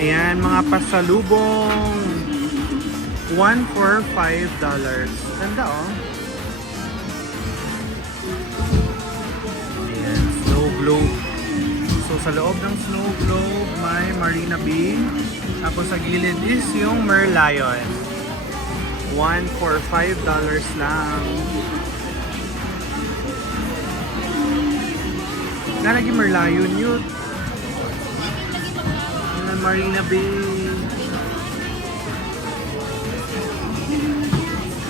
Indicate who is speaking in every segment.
Speaker 1: Ayan, mga pasalubong. One for five dollars. Ganda oh. Ayan, snow globe. So sa loob ng snow globe, may Marina Bay. Tapos sa gilid is yung Merlion. One for five dollars lang. Nalagi Merlion yun. Marina Bay.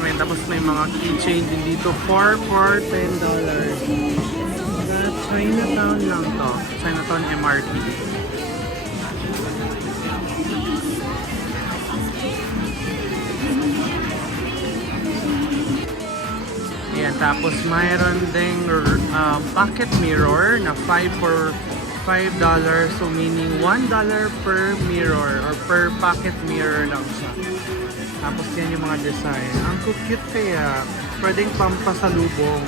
Speaker 1: Ayan, tapos may mga keychain din dito. 4 for $10. Sa Chinatown lang to. Chinatown MRT. Ayan, tapos mayroon ding uh, pocket mirror na 5 for $5 so meaning $1 per mirror or per pocket mirror lang siya. Tapos yan yung mga design. Ang cute kaya. Pwedeng pampasalubong.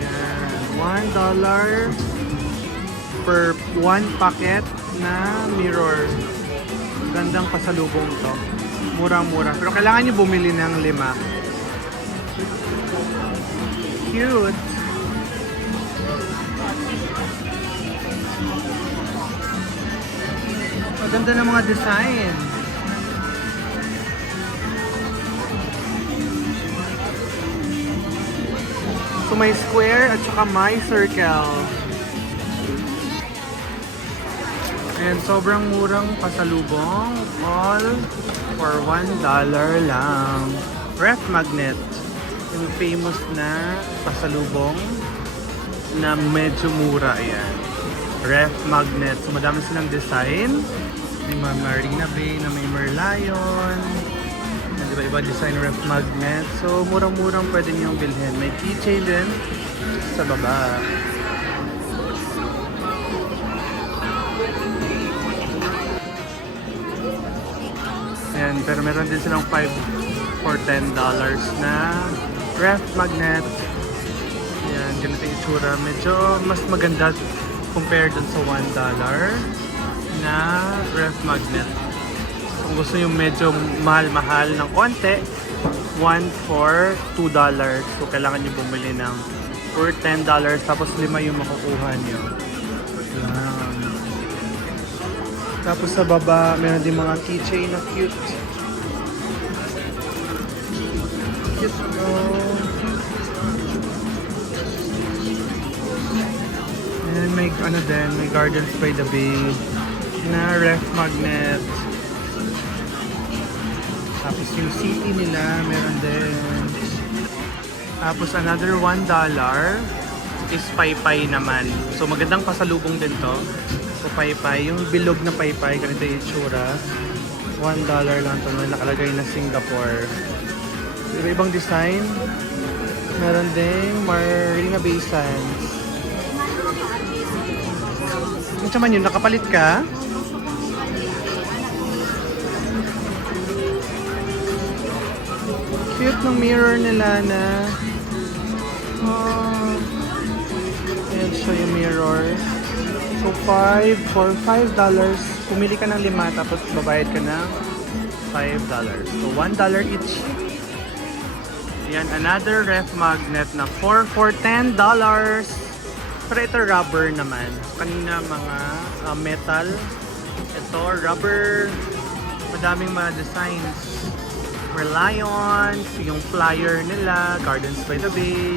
Speaker 1: Yan. One dollar per one packet na mirror. Gandang pasalubong to. Murang-mura. Pero kailangan nyo bumili ng lima. Cute. Maganda ng mga design. So may square at saka may circle. And sobrang murang pasalubong. All for $1 lang. Ref magnet. Yung famous na pasalubong na medyo mura. Ayan. Ref magnet. So madami silang design. May mga Marina Bay na may Merlion. Yan, Di ba iba design ref magnet. So murang-murang pwede niyong bilhin. May keychain din sa baba. Ayan, pero meron din silang 5 for $10 na ref magnet. Ayan, ganito yung itsura. Medyo mas maganda compared dun sa $1 na ref magnet. Kung gusto nyo medyo mahal-mahal ng konti, 1 for $2. So, kailangan nyo bumili ng for $10 tapos lima yung makukuha nyo. Ayan. Tapos sa baba, meron din mga keychain na cute. Cute oh. Ano din, may Gardens by the Bay na ref magnet. Tapos yung city nila, meron din. Tapos another $1 is paypay naman. So magandang pasalubong din to. So paypay, yung bilog na paypay, ganito yung itsura. $1 lang to na nakalagay na Singapore. Pero ibang design. Meron ding Marina Bay Sands. Ano naman yun? Nakapalit ka? Cute ng mirror nila na Oh. Ayan siya yung mirror. So, 5 for $5 dollars. Pumili ka ng lima tapos babayad ka ng $5 dollars. So, $1 dollar each. Ayan, another ref magnet na 4 for $10 dollars. Pero ito rubber naman. Kanina mga uh, metal. Ito rubber. Madaming mga designs. Reliant, yung flyer nila, Gardens by the Bay,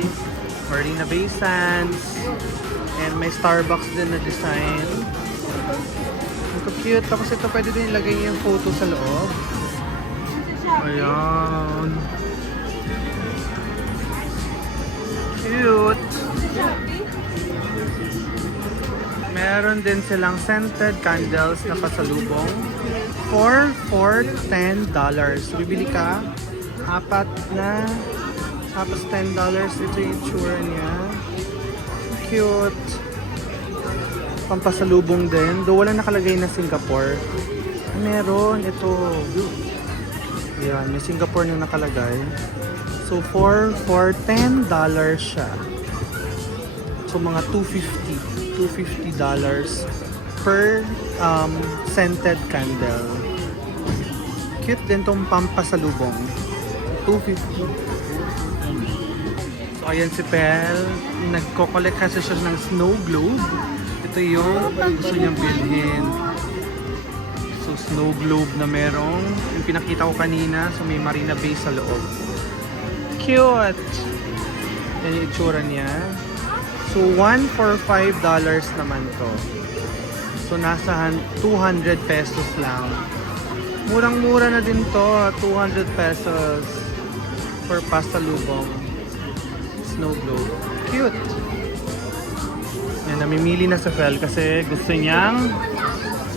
Speaker 1: Marina Bay Sands, and may Starbucks din na design. Ito cute. Tapos ito pwede din ilagay yung photo sa loob. Ayan. Meron din silang scented candles na pasalubong. 4 for $10. Bibili ka, apat na, tapos $10. Ito yung itsura niya. Cute. Pampasalubong din. Though wala nakalagay na Singapore. Meron, ito. Yan, may Singapore na nakalagay. So, 4 for $10 siya. So, mga 250 $250 per um, scented candle. Cute din tong pampasalubong. 250. So, ayan si Pel. Nagko-collect kasi siya ng snow globe. Ito yung gusto niyang bilhin. So, snow globe na merong yung pinakita ko kanina. So, may Marina Bay sa loob. Cute! Yan yung itsura niya. So, 1 for 5 dollars naman to. So, nasa han- 200 pesos lang. Murang-mura na din to. 200 pesos for pasalubong. Snow globe. Cute! Yan, namimili na sa Fel kasi gusto niyang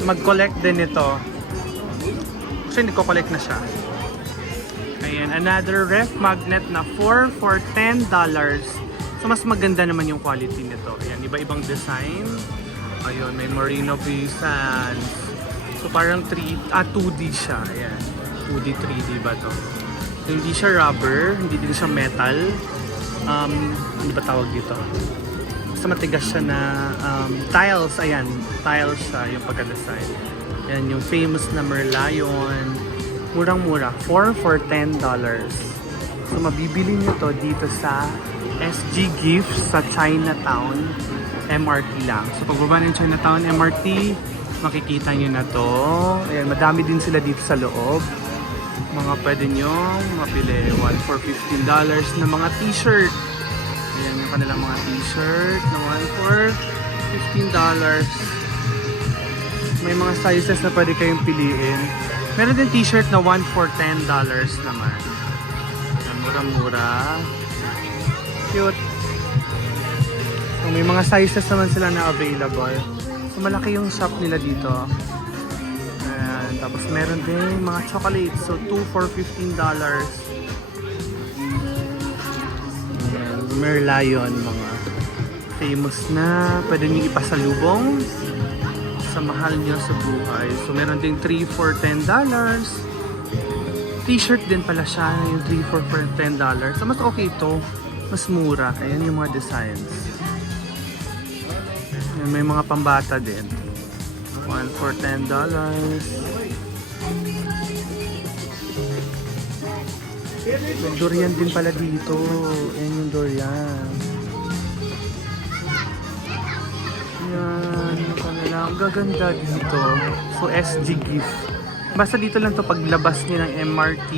Speaker 1: mag-collect din ito. Kasi hindi ko collect na siya. Ayan, another ref magnet na 4 for $10. So, mas maganda naman yung quality nito. Ayan, iba-ibang design. Ayun, may Merino Bay Sands. So, parang 3, ah, 2D siya. Ayan, 2D, 3D ba to? So, hindi siya rubber, hindi din siya metal. Um, ano ba tawag dito? Basta matigas siya na um, tiles, ayan, tiles siya yung pagka-design. Yan yung famous na Merlion. Murang-mura, 4 for $10. So mabibili nyo to dito sa SG Gifts sa Chinatown MRT lang. So pagbaba ng Chinatown MRT, makikita nyo na to. Ayan, madami din sila dito sa loob. Mga pwede nyo mabili. 1 for $15 na mga t-shirt. Ayan yung kanilang mga t-shirt na 1 for $15. May mga sizes na pwede kayong piliin. Meron din t-shirt na 1 for $10 naman. Mura-mura. Cute. So, may mga sizes naman sila na available. So, malaki yung shop nila dito. Ayan. Tapos meron din mga chocolates. So, 2 for $15. Ayan, Merlion, mga famous na pwede niyo ipasalubong sa mahal niyo sa buhay. So meron din 3 for $10. T-shirt din pala siya, yung 3 for $10. So mas okay ito, mas mura. Ayan yung mga designs. Ayan, may mga pambata din. 1 for $10. May durian din pala dito. Ayan yung durian. Yan, yung kanila. Ang gaganda dito. So, SG gift. Basta dito lang to paglabas niyo ng MRT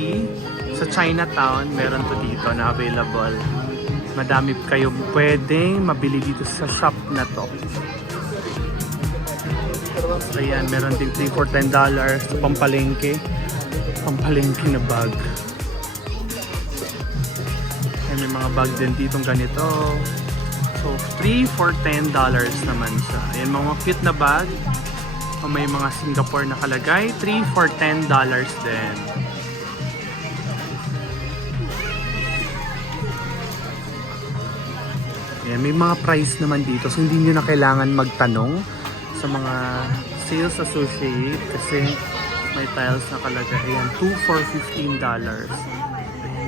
Speaker 1: sa Chinatown, meron to dito na available. Madami kayong pwedeng mabili dito sa shop na to. Ayan, meron din 3 for $10 pampalengke. Pampalengke na bag. Ayan, may mga bag din ditong ganito. So, 3 for $10 naman siya. Ayan, mga cute na bag. O may mga Singapore na kalagay. 3 for $10 din. Ayan, may mga price naman dito. So, hindi nyo na kailangan magtanong sa mga sales associate kasi may tiles na kalagay. Ayan, 2 for $15. Ayan,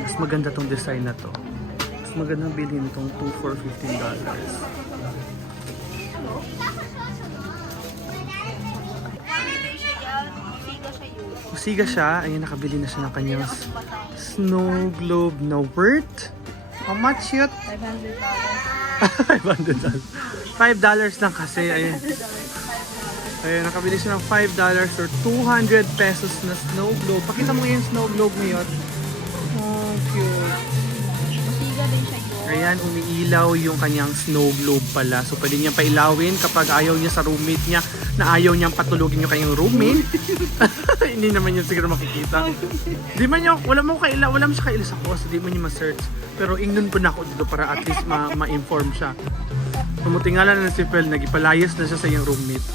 Speaker 1: mas maganda tong design na to. Mas magandang bilhin itong 2 for $15. Siga siya. Ayun, nakabili na siya ng kanyang snow globe na worth.
Speaker 2: How much yun?
Speaker 3: $500.
Speaker 1: $5 lang kasi. Ayun. Ayun, nakabili siya ng $5 or 200 pesos na snow globe. Pakita mo yung snow globe ngayon. Oh, cute. Yun. Ayan, umiilaw yung kanyang snow globe pala. So, pwede niyang pailawin kapag ayaw niya sa roommate niya na ayaw niyang patulogin yung kanyang roommate. Hindi naman yun siguro makikita. Di man niya, wala mo kaila, wala mo siya kaila sa course, di man niya ma-search. Pero ingnon po na ako dito para at least ma- ma-inform siya. Pumutingalan na si Fel, nagipalayas na siya sa iyong roommate.